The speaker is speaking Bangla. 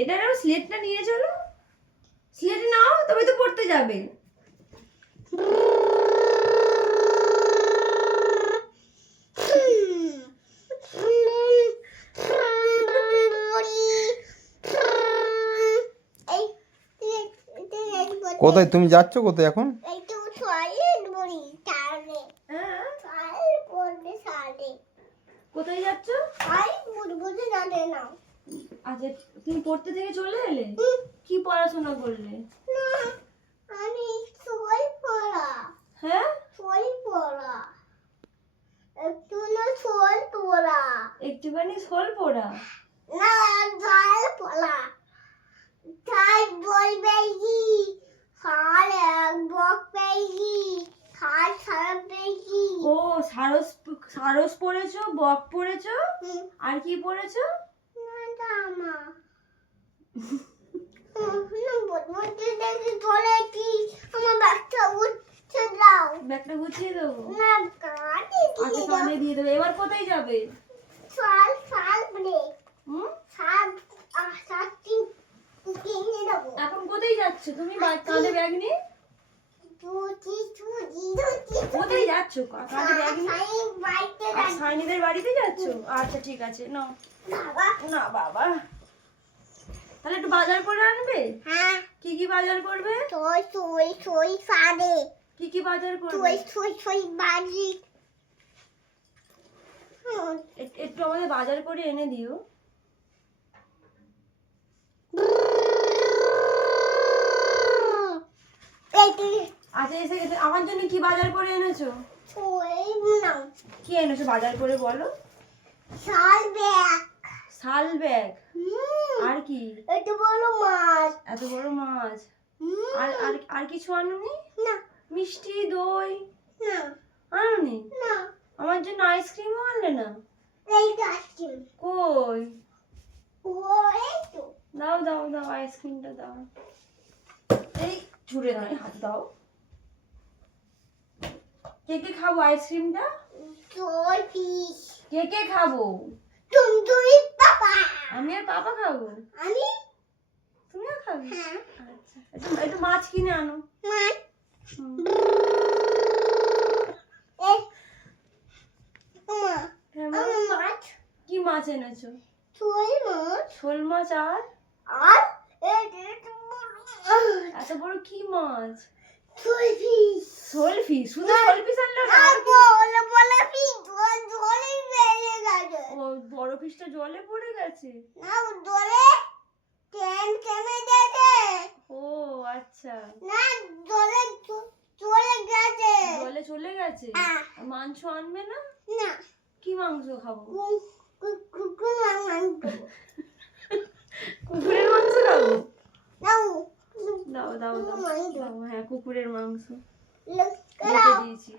এটারও স্লেটটা নিয়ে চলো। স্লেট নাও, তবে তো পড়তে যাবে। কোথায় তুমি যাচ্ছ কোথায় এখন? কোথায় যাচ্ছ? আচ্ছা, তুমি পড়তে থেকে চলে এলে? কি পড়াশোনা করলে? হ্যাঁ, একটুখানি সোল পড়া। ও সারস, সারস পড়েছো, বক পড়েছো, আর কি পড়েছো? ব্যাগটা গুছিয়ে দেবো? আচ্ছা, কানে দিয়ে দেবো। এবার কোথায় যাবে? এখন কোথায় যাচ্ছ তুমি? কাঁধে ব্যাগ নিয়ে কোথায় যাচ্ছ? কাঁধে ব্যাগ নিয়ে সাইনিদের বাড়িতে যাচ্ছ? আচ্ছা ঠিক আছে, নাও। না বাবা, তাহলে একটু বাজার করে আনবে? কি কি বাজার করবে? কি কি বাজার করবে? একটু আমাদের বাজার করে এনে দিও। আচ্ছা, এসে আমার জন্য কি বাজার করে এনেছো? কি এনেছো বাজার করে বলো? শাল ব্যাগ। আর কি? এত বড় মাছ। আর আর আর কিছু আনোনি? মিষ্টি, দই আনোনি? আমার জন্য আইসক্রিমও আনলে না? কই? দাও দাও দাও, আইসক্রিমটা দাও। এই ছুঁড়ে নয়, হাত দাও। কে কে খাবো আইসক্রিমটা? কে কে খাবো? আমি আর পাপা খাবো। তুমিও খাবে? আচ্ছা, একটু মাছ কিনে আনো। কি মাছ এনেছো? শোল মাছ। আর এত বড় কি মাছ? শোলফিশ। শুধু শোলফিশ আনলো না? ও বড় ফিশটা জলে পড়ে গেছে। ও আচ্ছা, জলে চলে গেছে। মাংস আনবে না? কি মাংস খাবো? কুকুরের মাংস খাবো? দাও দাও দাও। হ্যাঁ, কুকুরের মাংস রেখে দিয়েছি।